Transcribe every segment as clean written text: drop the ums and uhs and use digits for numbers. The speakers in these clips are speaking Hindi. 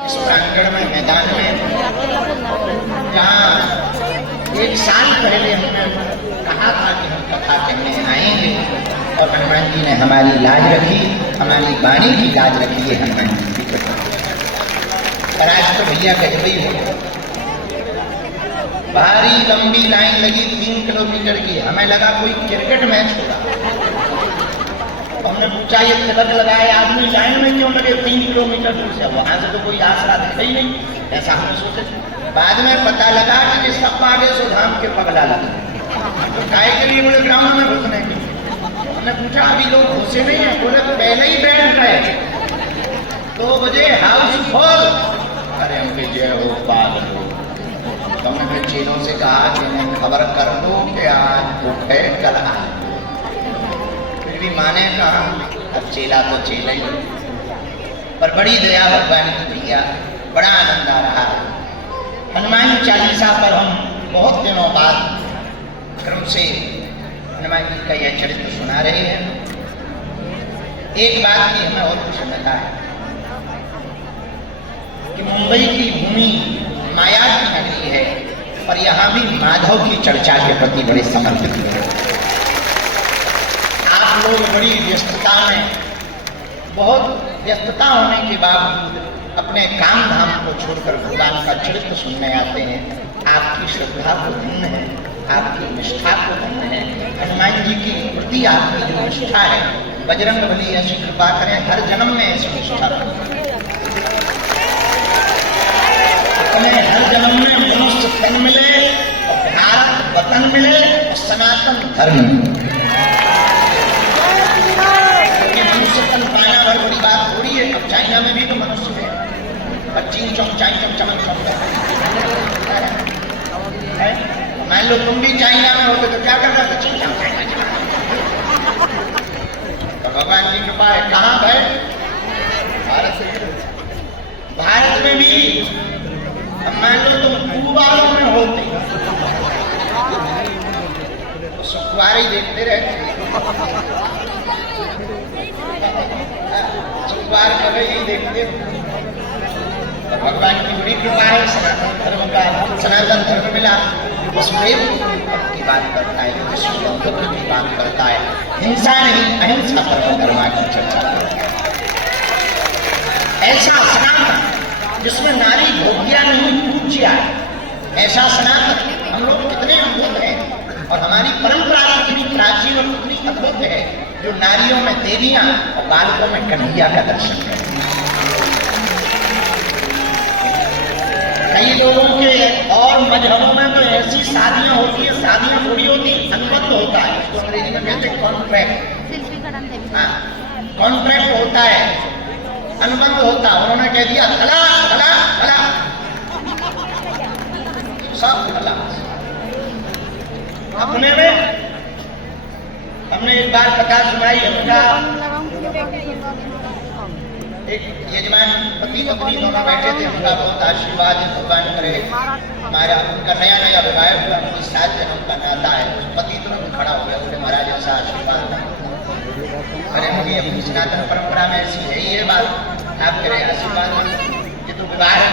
इस प्रांगण में, मैदान में, जहाँ एक साल पहले हमने कहा था कि हम कथा कहने आएंगे और हनुमान जी ने हमारी लाज रखी, हमारी वाणी की लाज रखी है हनुमान जी की। और आज तो भैया गजबी हो, भारी लंबी लाइन लगी 3 किलोमीटर की। हमें लगा कोई क्रिकेट मैच होगा। हमने पूछा ये तिलक लगाए आदमी लाइन में क्यों लगे 3 किलोमीटर दूर से? वहां से तो कोई आसरा दिखा ही नहीं, ऐसा हमने सोचे। बाद में पता लगा कि सब आगे सुधाम के पगला लगा, तो काय के लिए बोले ग्राउंड में घुसने के। हमने पूछा अभी लोग घुसे नहीं है? बोले तो पहले ही बैठ गए 2 बजे हाउस फुल। अरे हम जय हो पाल हो। तो हमने चेलों से कहा कि इन्हें खबर कर दो कि आज भूख है, कल आज। भी माने कहा, अब चेला तो चेला ही। पर बड़ी दया भगवान की भैया, बड़ा आनंद आ रहा है। हनुमान चालीसा पर हम बहुत दिनों बाद क्रम से हनुमान जी का यह चरित्र सुना रहे हैं। एक बात की हमें और प्रसन्नता है कि मुंबई की भूमि माया की नगरी है, पर यहाँ भी माधव की चर्चा के प्रति बड़े समर्पित है। आप लोग बड़ी व्यस्तता में, बहुत व्यस्तता होने के बावजूद अपने काम धाम को छोड़कर भगवान का चरित्र सुनने आते हैं। आपकी श्रद्धा को धन्य है, आपकी निष्ठा को धन्य है। हनुमान जी की प्रति आपकी जो निष्ठा है, बजरंग बली ऐसी कृपा करें हर जन्म में ऐसी निष्ठा अपने हर जन्म में मनुष्य तन मिले और भारत वतन मिले और सनातन धर्म मिले। पाना बहुत बड़ी बात हो रही है। अब चाइना में भी तो मनुष्य है, पर चीन चौक चाइना चमन चौक है। मान लो तुम भी चाइना में होते तो क्या करता था? चीन चौक चाइना। तो भगवान जी कृपा है। कहाँ गए? भारत में भी। अब मान लो तुम पूर्वालों में होते तो सुखवारी देखते रहते, सुखवार कर रही देखते। तो भगवान की बड़ी कृपा है, सनातन धर्म का, सनातन धर्म मिला। उसमें की बात करता है, विश्व की बात करता है, हिंसा नहीं अहिंसा पर धर्म की चर्चा। ऐसा सनातन जिसमें नारी भोग्या नहीं पूज्या है, ऐसा सनातन। हम लोग कितने अद्भुत हैं और हमारी परंपरा कितनी प्राचीन और कितनी अद्भुत है, जो नारियों में देवियां और बालकों में कन्हैया का दर्शन है। कई लोगों के और मजहबों में तो ऐसी शादियां होती है, शादियां थोड़ी होती, अनुबंध होता है, इसको अंग्रेजी में कहते हैं कॉन्ट्रैक्ट। हाँ, कॉन्ट्रैक्ट होता है, अनुबंध होता। उन्होंने कह दिया भला भला भला, सब भला। अपने में हमने एक बार कथा सुनाई। एक यजमान पति पत्नी दोनों बैठे थे, उनका बहुत आशीर्वाद भगवान करे। हमारा उनका नया नया विवाह हुआ, उनकी 7 जन्म का नाता है। पति तुरंत खड़ा हो गया, बोले महाराज ऐसा आशीर्वाद अरे मुझे अपनी सनातन परंपरा में ऐसी है ये बात, आप करें आशीर्वाद। ये तो विवाह है,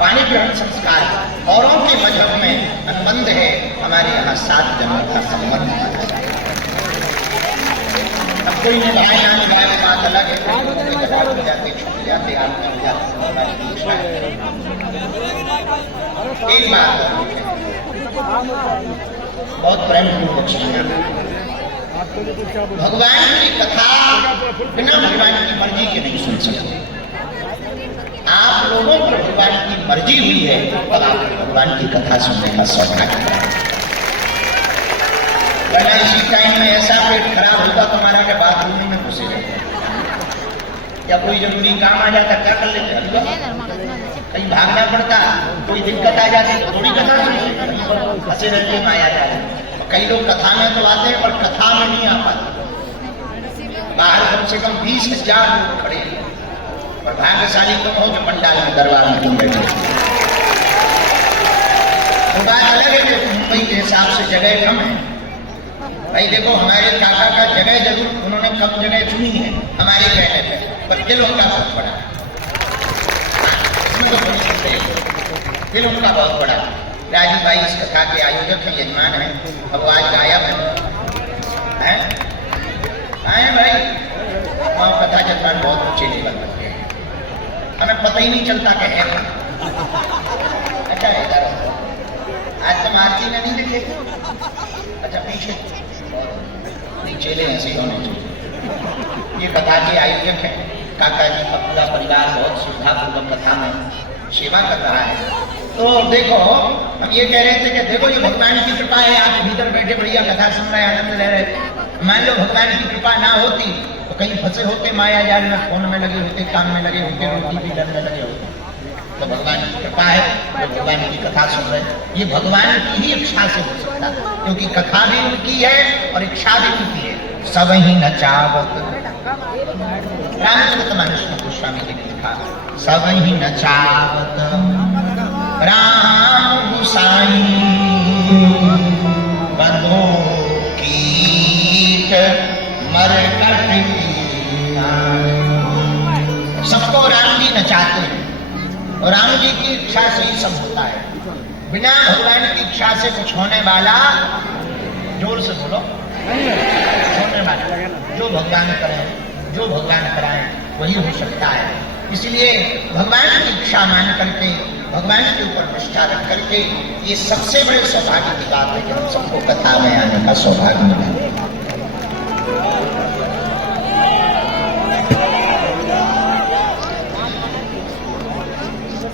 पानी ग्रहण संस्कार। औरों के मजहब में अनुबंध है, हमारे यहाँ 7 जन्म का संबंध है। अब कोई बात अलग है, जाते छूट जाते आदमी हो जाते। एक बात बहुत प्रेम पूर्वक सुनिए, भगवान की कथा बिना भगवान की मर्जी के नहीं सुन सकते। आप लोगों पर भगवान की मर्जी हुई है और आप भगवान की कथा सुनने का सौभाग्य है। इसी टाइम में ऐसा पेट खराब होता तो हमारा के बाथरूम में घुसे रहते, या कोई जरूरी काम आ जाता क्या कर लेते? कहीं भागना पड़ता, कोई दिक्कत आ जाती तो थोड़ी कथा हंसे रहते माया जाते। कई लोग कथा में तो आते हैं पर कथा में नहीं आ पाते। बाहर कम से कम 20,000 लोग खड़े हैं, पर भाग्यशाली तुम हो जो पंडाल में दरबार में तुम बैठे। तो बात अलग है कि मुंबई के हिसाब से जगह कम है। भाई देखो, हमारे काका का जगह जरूर उन्होंने कम जगह चुनी है हमारे कहने पे, पर दिलों का फर्क पड़ा। तो सुनी सुनते दिल उनका बहुत बड़ा। राजू भाई इस कथा के आयोजक हैं, यजमान हैं, अब आज गायब है आए भाई। वहाँ कथा जजमान बहुत ऊंचे लेवल पर गए, हमें पता ही नहीं चलता कि है अच्छा है इधर। आज तो आरती में नहीं दिखे, अच्छा पीछे चेले ऐसे ही होने चाहिए। ये कथा के आयोजक हैं काका जी का पूरा परिवार बहुत श्रद्धापूर्वक कथा में सेवा कर रहा है। तो देखो हम ये कह रहे थे कि देखो ये भगवान की कृपा है, आप भीतर बैठे बढ़िया कथा सुन रहे आनंद ले रहे। मान लो भगवान की कृपा ना होती तो कहीं फंसे होते माया जाल में, फोन में लगे होते, काम में लगे होते, रोटी भी में लगे होते। तो भगवान की कृपा है, जो भगवान की कथा सुन रहे, ये भगवान की ही इच्छा से हो सकता है, क्योंकि कथा भी उनकी है और इच्छा भी उनकी है। सब ही नचावत, रामचरितमानस में गोस्वामी जी ने लिखा, सब ही नचावत राम गोसाई बंधो कीट मरकट। सबको राम जी नचाते हैं और राम जी की इच्छा से ही सब होता है। बिना भगवान की इच्छा से कुछ होने वाला, जोर से बोलो, होने वाला जो भगवान करें, जो भगवान कराएं वही हो सकता है। इसलिए भगवान की इच्छा मान करके, भगवान के ऊपर निष्ठा रख करके, ये सबसे बड़े सौभाग्य की बात है कि हम सबको कथा में आने का सौभाग्य मिला।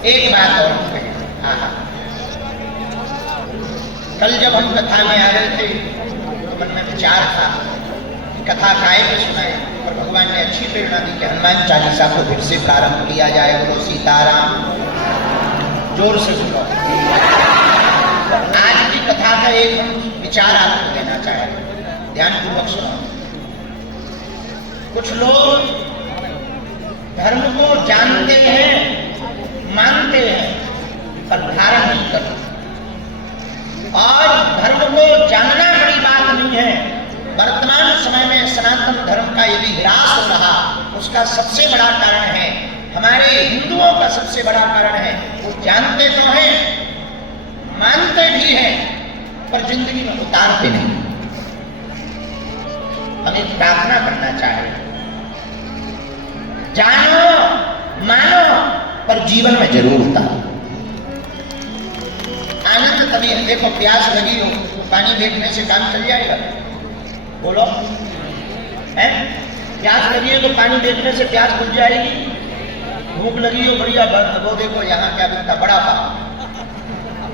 एक बात और कहें, कल जब हम कथा में आ रहे थे तो मन में विचार था कथा काय पे सुनाए, और भगवान ने अच्छी प्रेरणा दी कि हनुमान चालीसा को फिर से प्रारंभ किया जाए। बोलो सीताराम, जोर से सुनो। आज की कथा का एक विचार आपको देना चाहेंगे, ध्यानपूर्वक सुनो। कुछ लोग धर्म को जानते हैं, मानते हैं, पर धारण नहीं करते। और धर्म को जानना बड़ी बात नहीं है। वर्तमान समय में सनातन धर्म का यदि ह्रास हो रहा, उसका सबसे बड़ा कारण है, हमारे हिंदुओं का सबसे बड़ा कारण है, वो जानते तो हैं, मानते भी हैं, पर जिंदगी में उतारते नहीं। हमें प्रार्थना करना चाहिए, जानो मानो पर जीवन में जरूर उतारो। आनंद तभी है, देखो प्यास लगी हो, पानी देखने से काम चल जाएगा? बोलो, है? प्यास लगी है तो पानी देखने से प्यास बुझ जाएगी? भूख लगी हो बढ़िया, वो देखो यहाँ क्या मिलता, बड़ा पाव,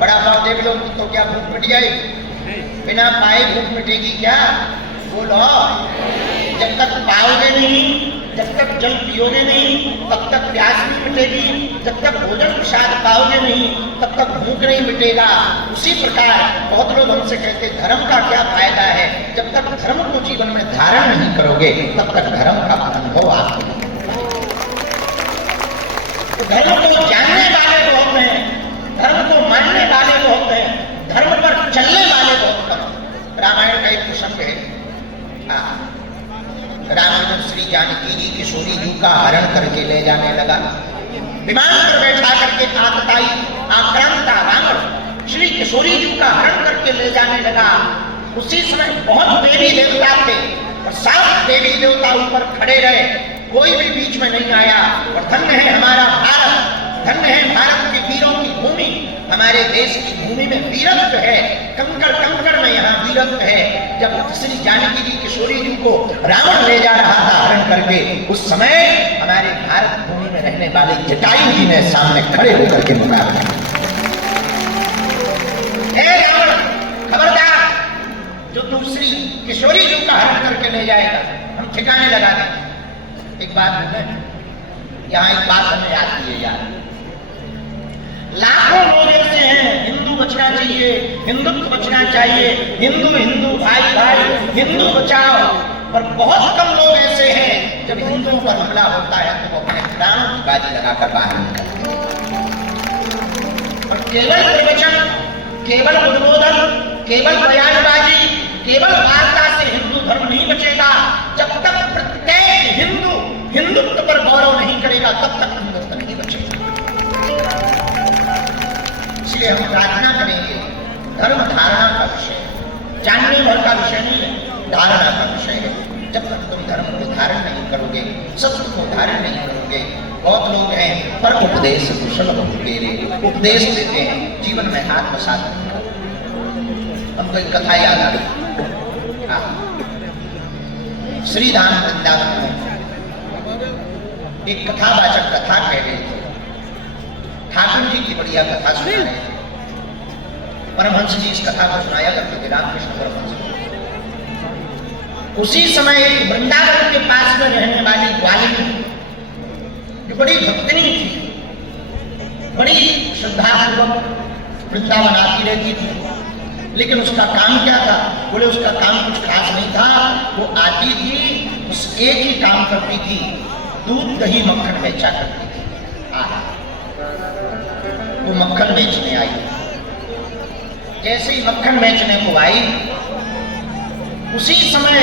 बड़ा पाव देख लो तो क्या भूख मिट जाएगी? बिना पाए भूख मिटेगी क्या? बोलो, जब तक पाओगे नहीं, जब तक जल पियोगे नहीं, तब तक प्यास नहीं मिटेगी। जब तक भोजन प्रसाद पाओगे नहीं, तब तक भूख नहीं मिटेगा। उसी प्रकार बहुत लोग हमसे कहते धर्म का क्या फायदा है? जब तक धर्म को जीवन में धारण नहीं करोगे, तब तक धर्म का अनुभव आपको नहीं। तो धर्म को जानने वाले बहुत हैं, धर्म को मानने वाले बहुत हैं, धर्म पर चलने वाले बहुत कम। रामायण का एक प्रसंग है, रावण श्री जानकी जी किशोरी जी का हरण करके ले जाने लगा। विमान पर बैठा करके आतताई आक्रांता रावण श्री किशोरी जी का हरण करके ले जाने लगा। उसी समय बहुत देवी देवता थे और 7 देवी देवता ऊपर खड़े रहे, कोई भी बीच में नहीं आया। और धन्य है हमारा भारत, धन्य है भारत के वीरों की भूमि, हमारे देश की भूमि में वीरत्व है, कंकड़ कंकड़ में यहाँ वीरत्व है। जब श्री जानकी जी किशोरी जी को रावण ले जा रहा था हरण करके, उस समय हमारे भारत भूमि में रहने वाले जटायु जी ने सामने खड़े होकर के मुकाबला, रावण खबरदार, जो दूसरी किशोरी जी का हरण करके ले जाएगा हम ठिकाने लगा देंगे। एक बात बोले, यहाँ एक बात हमें याद की है यार, लाखों लोग ऐसे हैं हिंदू बचना चाहिए, हिंदुत्व बचना चाहिए, हिंदू हिंदू भाई भाई हिंदू बचाओ, पर बहुत कम लोग ऐसे हैं जब हिंदुओं पर हमला होता है तो वो अपने प्राणों की बाजी लगाकर बाहर निकलते हैं। और केवल प्रवचन, केवल उद्बोधन, केवल बयानबाजी, केवल वार्ता से हिंदू धर्म नहीं बचेगा। जब तक प्रत्येक हिंदू हिंदुत्व पर गौरव नहीं करेगा, तब तक हिंदुत्व नहीं बचेगा। इसलिए हम प्रार्थना करेंगे। धर्म धारणा का विषय है, जानने भर का विषय नहीं है, धारणा का विषय है। जब तक तुम धर्म को धारण नहीं करोगे, सत्य को धारण नहीं करोगे। बहुत लोग हैं पर उपदेश कुशल बहुतेरे, उपदेश देते हैं, जीवन में आत्मसात नहीं करते। हमको एक कथा याद आ गई। श्रीधाम वृंदावन में एक कथावाचक कथा कह रहे थे। ठाकुर जी की बढ़िया कथा सुना रहे थे। परमहंस जी इस कथा को सुनाया करते थे, रामकृष्ण परमहंस। उसी समय एक वृंदावन के पास में रहने वाली ग्वालिनी जो बड़ी भक्तनी थी, बड़ी श्रद्धापूर्वक वृंदावन आती रहती थी, लेकिन उसका काम क्या था? बोले उसका काम कुछ खास नहीं था। वो आती थी, उस एक ही काम करती थी, दूध दही मक्खन बेचा करती थी। वो मक्खन बेचने आई। जैसे ही मक्खन बेचने को आई, उसी समय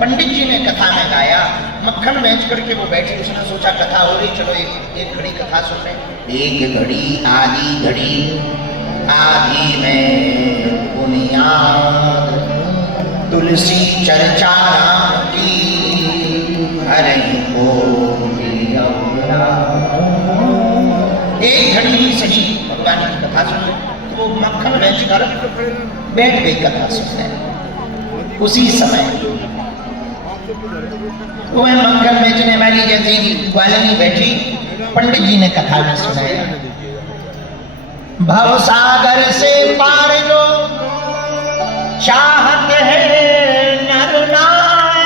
पंडित जी ने कथा में गाया। मक्खन बेच करके वो बैठी, उसने सोचा कथा हो रही, चलो एक घड़ी कथा सुन रहे। एक घड़ी आधी घड़ी आधी में बुनियाद, तुलसी चर्चा राम की हरि को। एक घड़ी ही सही भगवान की कथा सुन रहे, तो वो मक्खन बेच कर बैठ गई कथा सुनने। उसी समय वो मक्खन बेचने वाली जैसे ही ग्वालिनी बैठी, पंडित जी ने कथा में सुनाया। भव सागर से पार जो चाहत है नर नारायण,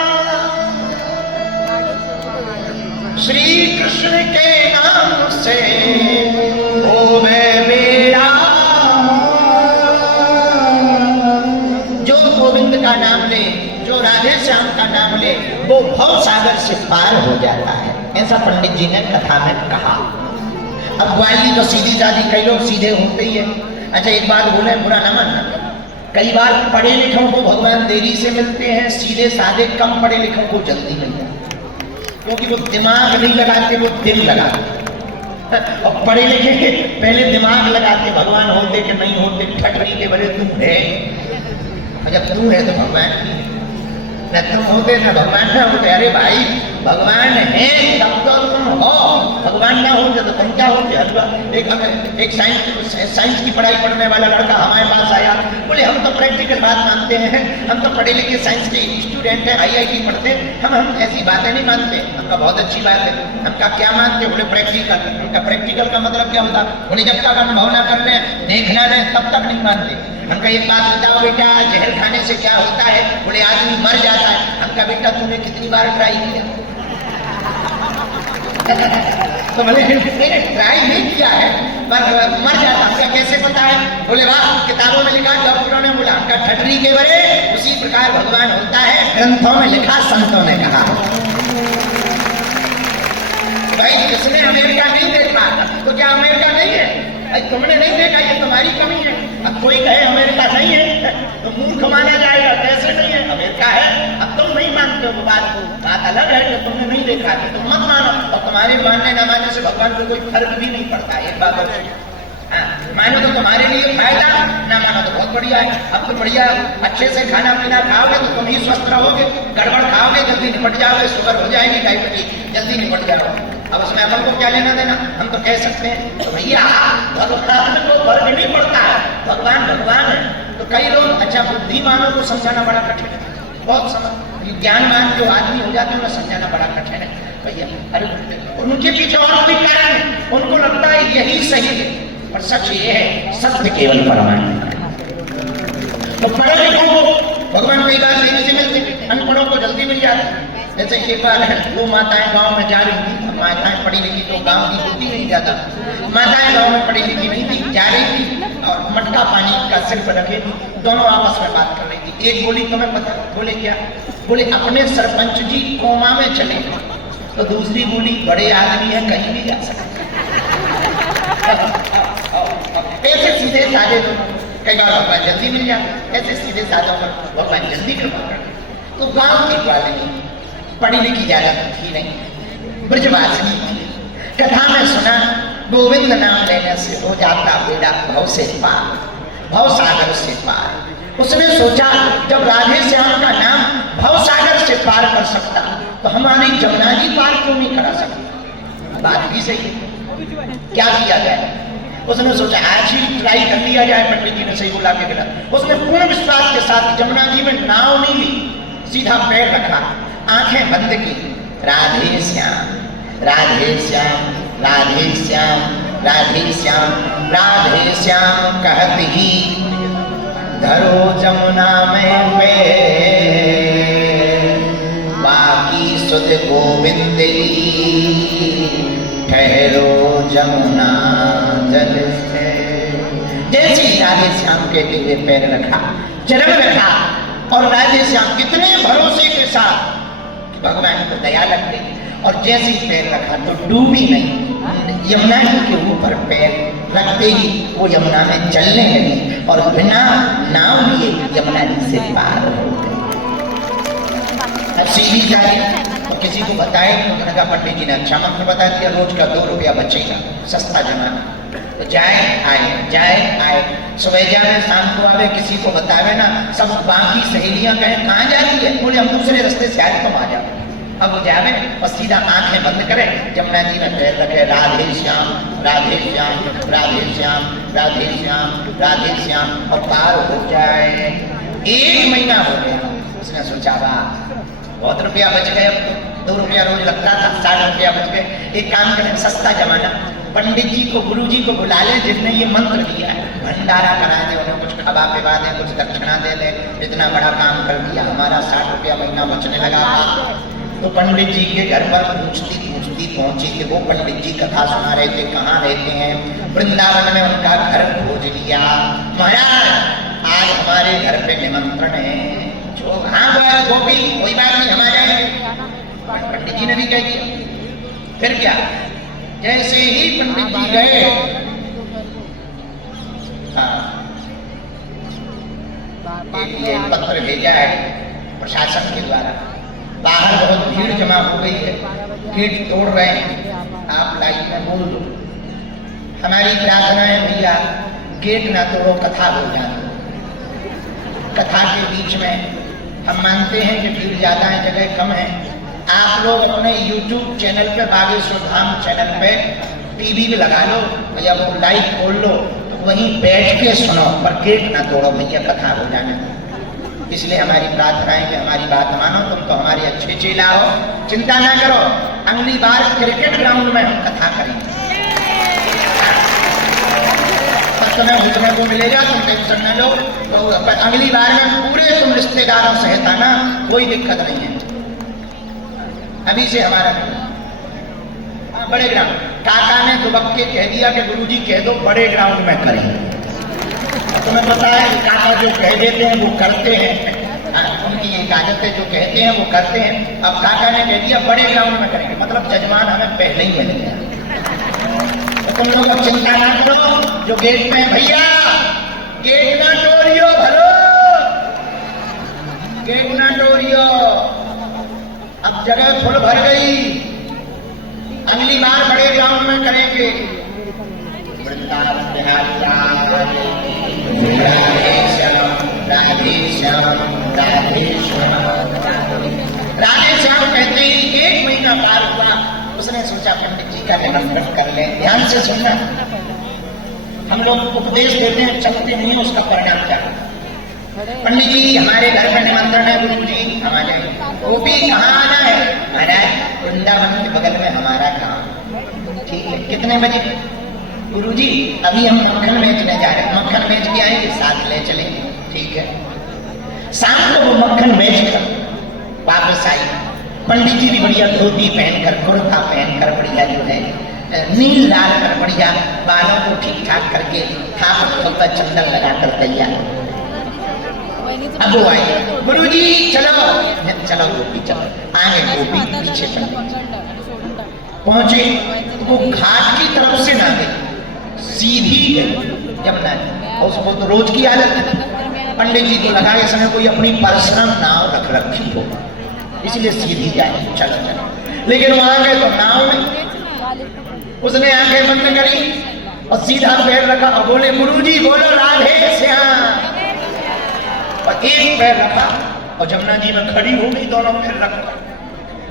श्री कृष्ण के नाम से होवे बेड़ा। जो गोविंद का नाम ले, जो राधे श्याम का नाम ले, वो भव सागर से पार हो जाता है। ऐसा पंडित जी ने कथा में कहा। अब ग्वालिनी तो सीधी सादी, कई लोग सीधे होते ही है। अच्छा एक बात बोले, बुरा ना मानना, कई बार पढ़े लिखों को भगवान देरी से मिलते हैं, सीधे साधे कम पढ़े लिखों को जल्दी मिलते हैं, क्योंकि वो दिमाग नहीं लगाते, वो दिल लगाते। और पढ़े लिखे के पहले दिमाग लगाते, भगवान होते कि नहीं होते, ठटरी के बड़े तुम है, जब तू है तो भगवान की न तुम होते न भगवान न होते। अरे भाई भगवान है तब तो तुम हो, भगवान ना होते तो तुम क्या होते? एक साइंस की पढ़ाई पढ़ने वाला लड़का हमारे पास आया, बोले हम तो प्रैक्टिकल बात मानते हैं, हम तो पढ़े लिखे साइंस के स्टूडेंट हैं, IIT पढ़ते हैं, हम ऐसी बातें नहीं मानते। हमका बहुत अच्छी बात है। हमका क्या मानते? बोले प्रैक्टिकल। उनका प्रैक्टिकल का मतलब क्या होता? बोले जब तक अनुभव ना कर ले, देख ना ले, तब तक नहीं मानते। हमका एक बात बताओ बेटा, जहर खाने से क्या होता है? बोले आदमी मर जाता है। हमका बेटा तूने कितनी बार ट्राई किया? तो बोले मैंने ट्राई नहीं किया है पर मर जाता। हमका कैसे पता है? बोले वाह, किताबों में लिखा, डॉक्टरों ने बोला। हमका ठटरी के बरे उसी प्रकार भगवान होता है, ग्रंथों में लिखा, संतों ने कहा। भाई जिसने अमेरिका नहीं देखा तो क्या अमेरिका नहीं है? तुमने नहीं देखा, ये तुम्हारी कमी है। अब कोई कहे अमेरिका नहीं है तो मूर्ख माना जाएगा, कैसे नहीं है? अमेरिका है। अब तुम नहीं मानते हो, बात अलग है कि तुमने नहीं देखा तो तुम मत मानो। और तुम्हारे मानने न मानने से भगवान को कोई फर्क भी नहीं पड़ता। एक बात मानो तो तुम्हारे लिए फायदा, ना मानो तो बहुत बढ़िया है। अब तो बढ़िया अच्छे से खाना पीना खाओगे तो तुम ही स्वस्थ रहोगे। गड़बड़ खाओगे जल्दी निपट जाओगे, शुगर हो जाएगी, डायबिटीज जल्दी निपट जाओगे। अब उसमें अपन को क्या लेना देना? हम तो कह सकते हैं तो भैया भगवान को फर्क नहीं पड़ता है, भगवान भगवान है। तो कई लोग अच्छा बुद्धिमानों को समझाना बड़ा कठिन है, बहुत समझ ज्ञानवान जो आदमी हो जाते हैं उन्हें समझाना बड़ा कठिन है भैया। अरे उनके पीछे और कोई कारण है, उनको लगता है यही सही है, पर सच ये है सत्य केवल परमात्मा। तो पढ़े लिखों को भगवान कई बार देरी से मिलते, अनपढ़ों को जल्दी मिल जाते। जैसे एक बार वो माताएं गांव में जा रही थी, माताएं पढ़ी लिखी तो गांव की होती नहीं ज्यादा, माताएं गांव में पढ़ी लिखी नहीं थी, जा रही थी और मटका पानी का सिर पर रखे थी, दोनों आपस में बात कर रही थी। एक बोली तुम्हें पता? बोले क्या? बोले अपने सरपंच जी कोमा में चले गए। तो दूसरी बोली बड़े आदमी है, कहीं भी जा सकते। ऐसे सीधे साधे कई बार भगवान जल्दी मिल जाते, ऐसे सीधे साधों पर भगवान जल्दी कृपा करते। तो गांव की ग्वालिनी पढ़ी लिखी ज्यादा थी नहीं, ब्रजवासिनी थी। कथा में सुना गोविंद नाम लेने से हो जाता बेड़ा भव से पार, भव सागर से पार। उसने सोचा जब राधे श्याम का नाम भव सागर से पार कर सकता तो हमारी जमुना जी पार क्यों नहीं करा सकती? बात भी सही। क्या किया जाए? उसने सोचा आज ही ट्राई कर लिया जाए। पंडित जी ने सही बोला के गिरा। उसने पूर्ण विश्वास के साथ जमुना जी में नाव नहीं ली, सीधा पैर रखा, आंखें बंद की, राधे श्याम राधे श्याम राधे श्याम राधे श्याम राधे श्याम कहत ही धरो जमुना में पैर, बाकी सुध गोविंद ठहरो जमुना जल से। जैसे ही राधे श्याम के लिए पैर रखा, चरण रखा और राधे श्याम कितने भरोसे के साथ भगवान को दया लग गई और जैसे ही पैर रखा तो डूबी नहीं, यमुना जी के ऊपर पैर रखते ही वो यमुना में चलने लगी और बिना नाव लिए यमुना जी से पार हो गई। सीधी जाए तो किसी को बताए तो कहा पंडित जी ने अच्छा मंत्र बता दिया, रोज का 2 रुपया बचेगा, सस्ता जमाना। तो जाए आए सुबह जाए शाम को आवे, किसी को बतावे ना, सब बाकी सहेलियां कहें कहाँ जाती है? बोले हम दूसरे रास्ते से आए, तुम आ जाओ। अब वो जावे और सीधा आंखें बंद करे, जमुना जी में पैर रखे, राधे श्याम राधे श्याम राधे श्याम राधे श्याम राधे श्याम और पार हो जाए। 1 महीना हो गया। उसने सोचा वाह बहुत रुपया बच गए, 2 रुपया रोज लगता था, 60 रुपया बच गए। एक काम करें, सस्ता जमाना, पंडित जी को गुरु जी को बुला ले जिसने ये मंत्र दिया है, भंडारा करा दे, उन्हें कुछ खबा पिवा दे, कुछ दक्षिणा दे दे, इतना बड़ा काम कर दिया, हमारा 60 रुपया महीना बचने लगा। तो पंडित जी के घर पर पूछती पहुंची कि वो पंडित जी कथा सुना रहे थे, कहाँ रहते हैं? वृंदावन में उनका घर खोज लिया। महाराज आज हमारे घर पे निमंत्रण है। जो हाँ गोपी कोई बात नहीं, हम आ जाएंगे। पंडित जी ने भी कह दिया। फिर क्या, जैसे ही पंडित जी गए, एक पत्र भेजा है प्रशासन के द्वारा, बाहर बहुत भीड़ जमा हो गई है, गेट तोड़ रहे हैं, आप लाइन में बोल दो। हमारी प्रार्थना है भैया गेट ना तोड़ो, कथा हो जाए। कथा के बीच में हम मानते हैं कि भीड़ ज्यादा है, जगह कम है। आप लोग अपने YouTube चैनल पे, बागेश्वर धाम चैनल पे टीवी भी लगा लो या वो लाइव खोल लो, तो वहीं बैठ के सुनो, पर गेट ना तोड़ो भैया, कथा हो जाने। इसलिए हमारी प्रार्थना है कि हमारी बात मानो, तुम तो हमारे अच्छे चेला हो, चिंता ना करो, अगली बार क्रिकेट ग्राउंड में हम कथा करेंगे, तुम्हें उठने को मिलेगा, तुम टेंशन न लो। तो अगली बार में पूरे तुम रिश्तेदारों सहित आना, कोई दिक्कत नहीं है। अभी से हमारा बड़े ग्राउंड, काका ने दुबक के कह दिया कि गुरुजी कह दो बड़े ग्राउंड में करें। तुम्हें पता है काका जो कह देते हैं वो करते हैं, उनकी एक आदत है, जो कहते हैं वो करते हैं। अब काका ने कह दिया बड़े ग्राउंड में करेंगे, मतलब जजमान हमें पहले ही मिल गया। तो तुम लोग अब चिंता ना करो, जो गेट में भैया गेट ना तोड़ियो, भलो गेट ना तोड़ियो, अब जगह फुल भर गई, अगली बार बड़े ग्राउंड में करेंगे। राधे श्याम कहते ही 1 महीना पार हुआ। उसने सोचा पंडित जी का निमंत्रण कर ले। ध्यान से सुनना, हम लोग उपदेश देते हैं, चलते नहीं, उसका परिणाम क्या? पंडित जी हमारे घर में निमंत्रण है, गुरु जी हमारे। वो भी कहाँ आना है? महाराज वृंदावन के बगल में हमारा गाँव। ठीक है, कितने बजे? गुरु जी अभी हम मक्खन बेचने जा रहे हैं, मक्खन बेच के आएंगे, साथ ले चलेंगे। ठीक है, शाम को वो मक्खन बेच कर वापस आई। पंडित जी भी बढ़िया धोती पहनकर, कुर्ता पहनकर, बढ़िया जो है नील लाल कर, बढ़िया बालों को ठीक ठाक करके, हाथ पर चंदन लगाकर तैयार। अब वो आई, गुरु जी चलो चलो गोपी चलो। आगे गोपी पीछे पहुंचे, वो घाट की तरफ से ना गई, सीधी गई यमुना जी। उसको तो रोज की आदत है, पंडित जी को लगा इस समय कोई अपनी पर्सनल नाव रख रखी हो, इसलिए सीधी जाए, चलो चलो। लेकिन वहां गए तो नाव में उसने आंखें बंद करी और सीधा पैर रखा और बोले गुरुजी बोलो राधे श्याम। और एक पैर रखा और जमुना जी में खड़ी हो गई, दोनों पैर रखकर।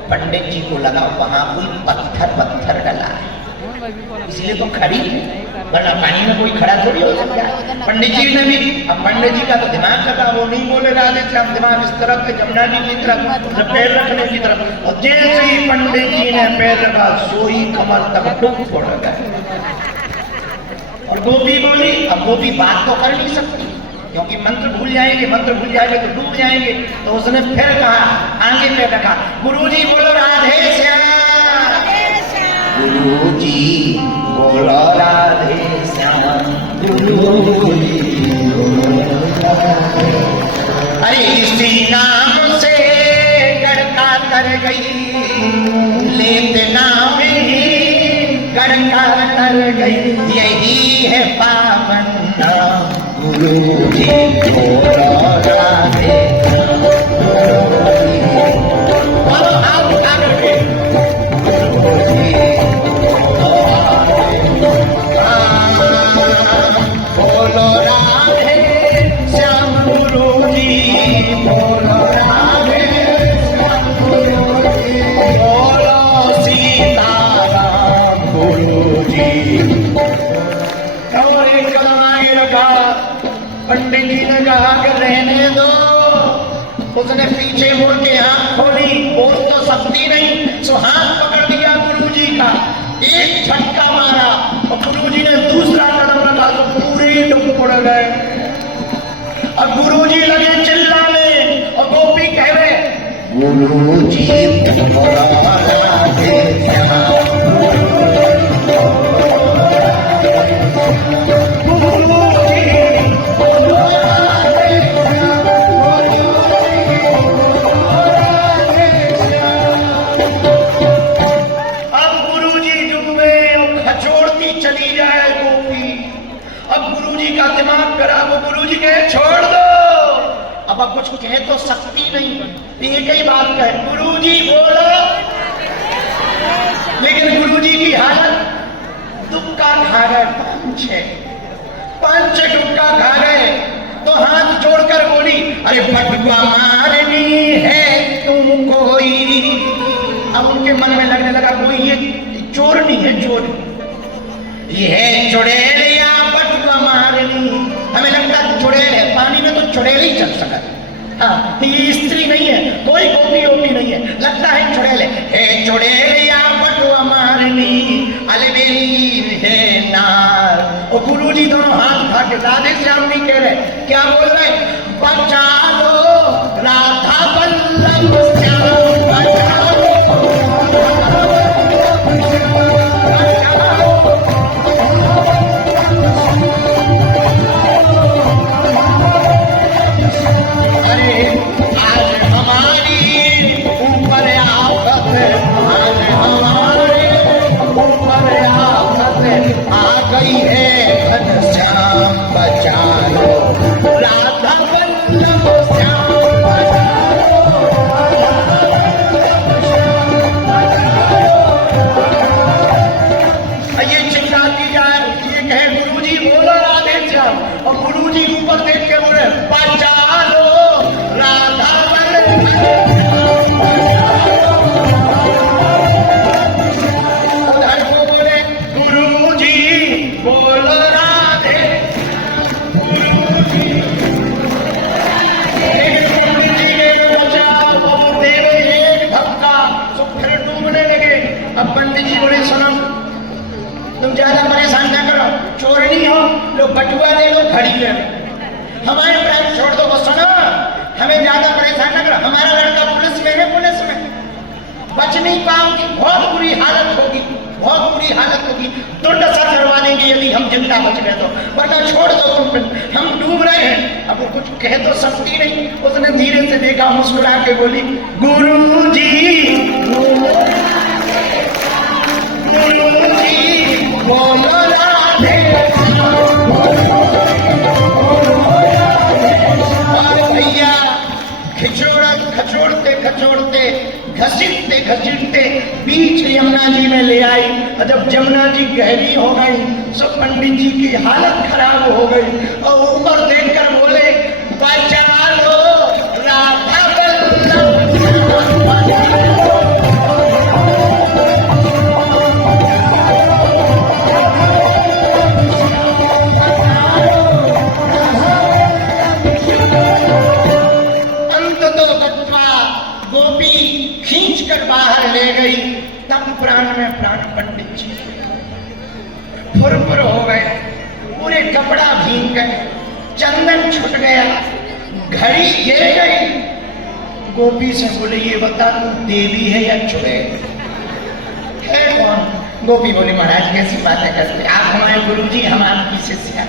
पंडित जी को लगा वहां कोई पत्थर डला है, इसलिए तो खड़ी है, वरना पानी में कोई खड़ा थोड़ी हो सकता है। पंडित जी ने भी, अब पंडित जी का तो दिमाग लगा, वो नहीं बोले राधे श्याम, दिमाग इस तरफ के जमुना जी की तरफ, पैर रखने की तरफ। और जैसे ही पंडित जी ने पैर रखा सोई कमर तक डूब पड़ गए। और गोपी बोली, अब गोपी बात तो कर नहीं सकती क्योंकि मंत्र भूल जाएंगे तो डूब जाएंगे। तो उसने फिर कहा, आगे पे रखा, गुरुजी बोलो राधे श्याम, गुरुजी बोलो राधे श्याम, गुरुजी बोलो राधे। अरे इसी नाम से गड़का कर गई, लेते नाम ही गड़का कर गई, यही है पावन नाम गुरुजी बोलो राधे। बोलो आप राधे, गुरुजी बोलो राधे श्याम, गुरुजी बोलो राधे श्याम, गुरुजी बोलो सीताराम गुरुजी। और एक कदम आगे रखा, पंडित जी ने कहा कि रहने दो। उसने पीछे मुड़ के हाथ खोली, बोल तो सकती नहीं, सो हाथ पकड़ दिया गुरुजी का, एक झटका मारा और गुरुजी ने दूसरा कदम रखा तो पूरे डूब पड़ गए। और गुरुजी लगे चिल्लाने और गोपी कह रहे गुरुजी छोड़ दो। अब कुछ कह तो सकती नहीं, एक ही बात कहे गुरुजी बोलो। लेकिन गुरुजी की हालत दुक्का खा गए, पंच दुक्का खा गए। तो हाथ जोड़कर बोली, अरे बटुआ मारनी है तुम कोई। अब उनके मन में लगने लगा कोई ये चोर नहीं है, चोर ये है चुड़ैल या बटुआ मारनी। हमें लगता है चुड़ैल है, पानी में तो चुड़ैल ही चल सका। हाँ, ये स्त्री नहीं है, कोई गोपी ओपी नहीं है, लगता है चुड़ैल है चुड़ैल या बटुआ मारनी, अलबेली है नार। और गुरुजी दोनों हाथ उठा के राधे श्याम नहीं कह रहे, क्या बोल रहे, बचा लो राधा वल्लभ श्याम, बचा लो। तुम ज्यादा परेशान ना करो, चोरनी हो लो, बटुआ ले लो, घड़ी ले लो, हमारे प्राइवेट छोड़ दो। बस सुनो, हमें ज्यादा परेशान ना करो, हमारा लड़का पुलिस में है, पुलिस में बच नहीं पाओगी, बहुत बुरी हालत होगी, बहुत बुरी हालत होगी, दुर्दशा करवा देंगे यदि हम जिंदा बच गए तो, वरना छोड़ दो तुम, हम डूब रहे हैं। अब वो कुछ कह तो सकती नहीं। उसने धीरे से देखा, मुस्कुरा के बोली, गुरुजी बोलो राधे। भैया खिचोड़ते खिचोड़ते, घसीटते घसीटते बीच यमुना जी में ले आई। और जब यमुना जी गहरी हो गई सब पंडित जी की हालत खराब हो गई और ऊपर देखकर बोले बचा लो राधा वल्लभ। गोपी खींच कर बाहर ले गई। तब प्राण में प्राण पंडित जी फुरफुर हो गए, पूरे कपड़ा भीग गए, चंदन छूट गया, घड़ी गिर गई। गोपी से बोले ये बता तू देवी है या चुड़ैल है कौन? गोपी बोली महाराज कैसी बातें करते, आप हमारे गुरु जी, हम आपकी शिष्या,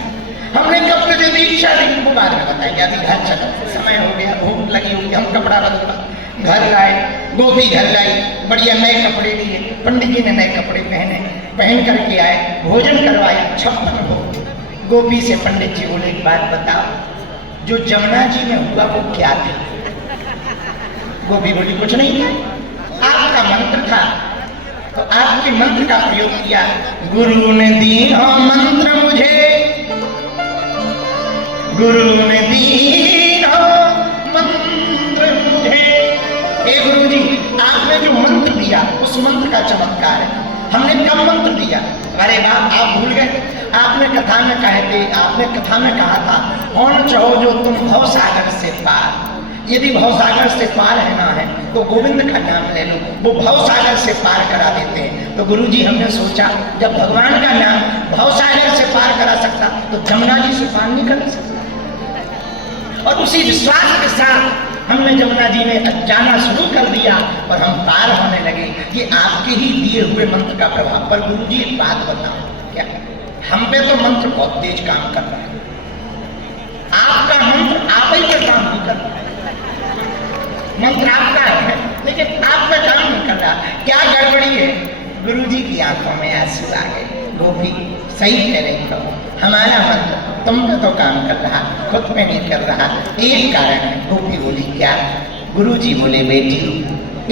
हमने कब तुझे दीक्षा दी? वो बाद में बताएंगे, अभी घर चलो, समय हो गया, भूख लगी होगी, हम कपड़ा बदला। घर लाए, गोपी घर लाई, बढ़िया नए कपड़े लिए, पंडित जी ने नए कपड़े पहने, पहन करके आए, भोजन करवाए, 56 भोग। गोपी से पंडित जी बोले एक बात बताओ, जो जमुना जी में हुआ वो क्या था? गोपी बोली कुछ नहीं था, आपका मंत्र था, तो आपके मंत्र का प्रयोग किया। गुरु ने दिया मंत्र मुझे, गुरु ने दिया मंत्र मुझे। हे गुरु जी, आपने जो मंत्र दिया उस मंत्र का चमत्कार है। हमने कब मंत्र दिया? अरे बाप, आप भूल गए, आपने कथा में कहे थे, आपने कथा में कहा था कौन चाहो जो तुम भव सागर से पार। यदि भव सागर से पार है ना है तो गोविंद का नाम ले लो, वो भव सागर से पार करा देते हैं। तो गुरु जी हमने सोचा जब भगवान का नाम भव सागर से पार करा सकता तो जमुना जी से पार नहीं कर सकता। और उसी विश्वास के साथ हमने जमुना जी में जाना शुरू कर दिया और हम पार होने लगे। ये आपके ही दिए हुए मंत्र का प्रभाव। पर गुरु जी एक बात बताओ, क्या हम पे तो मंत्र बहुत तेज काम कर रहा है, आपका मंत्र आप ही पे काम नहीं कर रहा है, मंत्र आपका है लेकिन आप पे काम नहीं कर रहा, क्या गड़बड़ी है? गुरु जी की आंखों में आंसू आ गए। गोपी सही कह रही हो, हमारा मंत्र तुम पे तो काम कर रहा, खुद पे नहीं कर रहा। एक कारण है। गोपी बोली क्या? गुरु जी बोले बेटी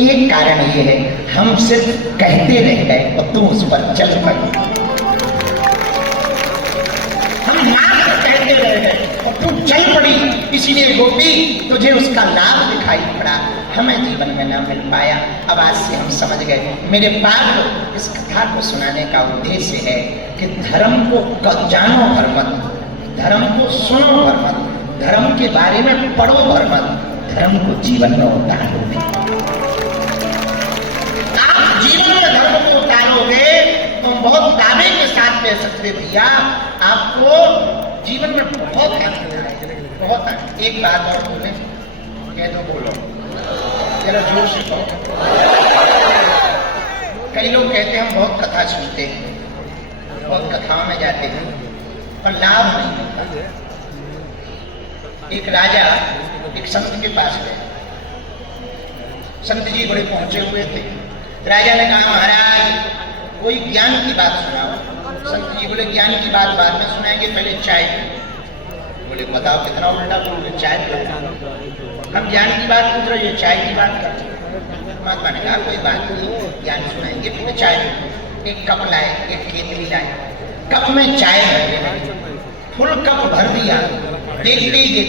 एक कारण ये है, हम सिर्फ कहते रह गए और तुम उस पर चल पड़ी। हम मात्र कहते रह गए और तुम चल पड़ी, इसीलिए गोपी तुझे उसका लाभ दिखाई पड़ा, हमें जीवन में न मिल पाया। अब आज से हम समझ गए। मेरे पास इस कथा को सुनाने का उद्देश्य है कि धर्म को जानो भर मत, धर्म को सुनो भर मत, धर्म के बारे में पढ़ो भर मत, धर्म को जीवन में उतारो। आप जीवन में धर्म को उतारोगे तो बहुत दावे के साथ कह सकते भैया आपको जीवन में बहुत बहुत। एक बात और बोले, कह दो, बोलो जरा जोर से कहो। कई लोग कहते हैं हम बहुत कथा सुनते हैं, बहुत कथाओं में जाते हैं पर लाभ नहीं मिलता। एक राजा एक संत के पास गए, संत जी बड़े पहुंचे हुए थे। राजा ने कहा महाराज कोई ज्ञान की बात सुनाओ। संत जी बोले ज्ञान की बात बाद में सुनाएंगे, पहले चाय। बोले बताओ कितना उल्टा बोलोगे, चाय पिलाओ। हम ज्ञान की बात पूछ रहे, चाय की बात कर रहे। महात्मा ने कहा कोई बात नहीं, ज्ञान सुनाएंगे, फिर चाय। एक कप लाए, एक केतली लाए, कप में चाय भर, फुल कप भर दिया, देखते ही